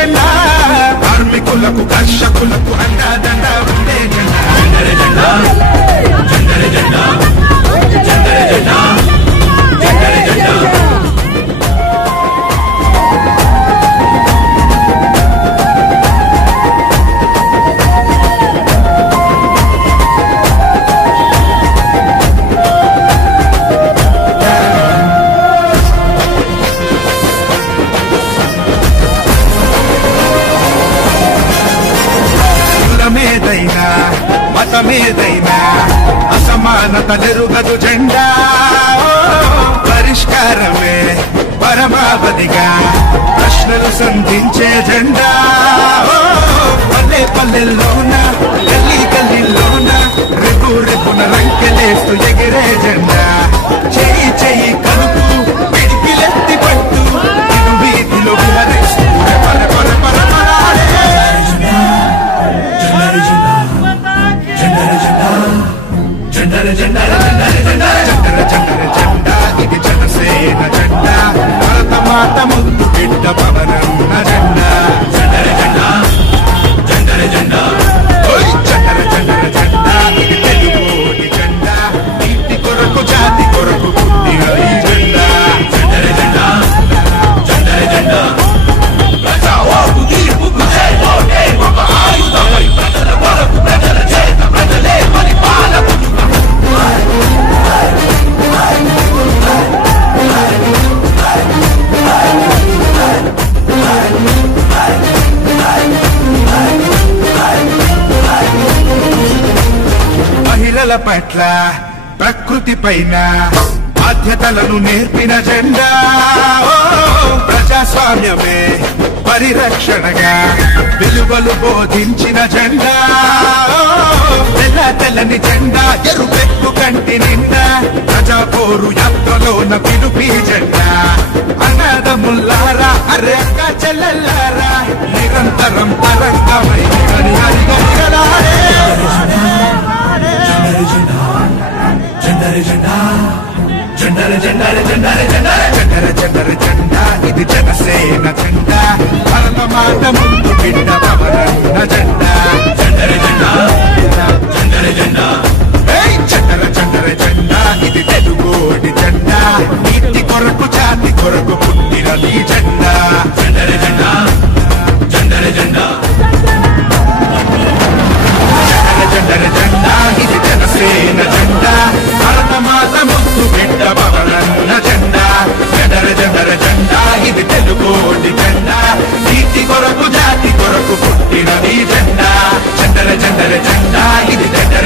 జెండా కార్మికులకు కర్షకులకు అండదండ ఉండే జెండా జెండా జెండా జెండా జెండా జెండా జెండా మతమేదైనా అసమానతలెరుగదు జెండా పరిష్కారమే పరమావధిగా ప్రశ్నలు సంధించే జెండా పల్లె పల్లెల్లోన గల్లీ గల్లీలోన రేపు రేపున రంకెలేస్తూ ఎగిరే జెండా చెయ్యి చెయ్యి కలుపు పిడికిలెత్తి పట్టు ఇరు వీధిలో విహరిస్తూ పర పర పర జెండా ఇది జనసేన జెండా భరత మాత ముద్దు బిడ్డ పవనన్న జెండా జెండా జెండా జెండా జెండా ఇది తెలుగోటి జెండా నీతి కొరకు జాతి కొరకు పుట్టిన ఈ జెండా జెండా జెండా జెండా ప్రజా ఓటు తీర్పుకు ఓటే ఒక ఆయుధమై ప్రజల కొరకు ప్రజల చేత ప్రజలే పరిపాలకులు మహిళల పట్ల ప్రకృతి పైన బాధ్యతలను నేర్పిన జెండా ప్రజాస్వామ్యమే పరిరక్షణగా విలువలు బోధించిన జెండా తెల్ల తెల్లని జెండా ఎరుపెక్కు కంటి నిండా ప్రజా పోరు యాత్రలోన పిలుపి జెండా అన్నదముల్లారా అరే అక్క చెల్లెల్లారా నిరంతరం తరంగమై జెండా ఇది జనసేన జెండా భరత మాత ముందు బిడ్డ పవనన్న జెండా జెండా జెండా జెండా ఇది తెలుగోటి జెండా నీతి కొరకు జాతి కొరకు పుట్టిన నీ జెండా జెండా జెండా జెండా ఇది జనసేన జెండా భరత మాత ముద్దు బిడ్డ పవనన్న జెండా జెండా ఇది తెలుగోటి జెండా నీతి కొరకు జాతి కొరకు పుట్టిన నీ జెండా జెండా ఇది జెండా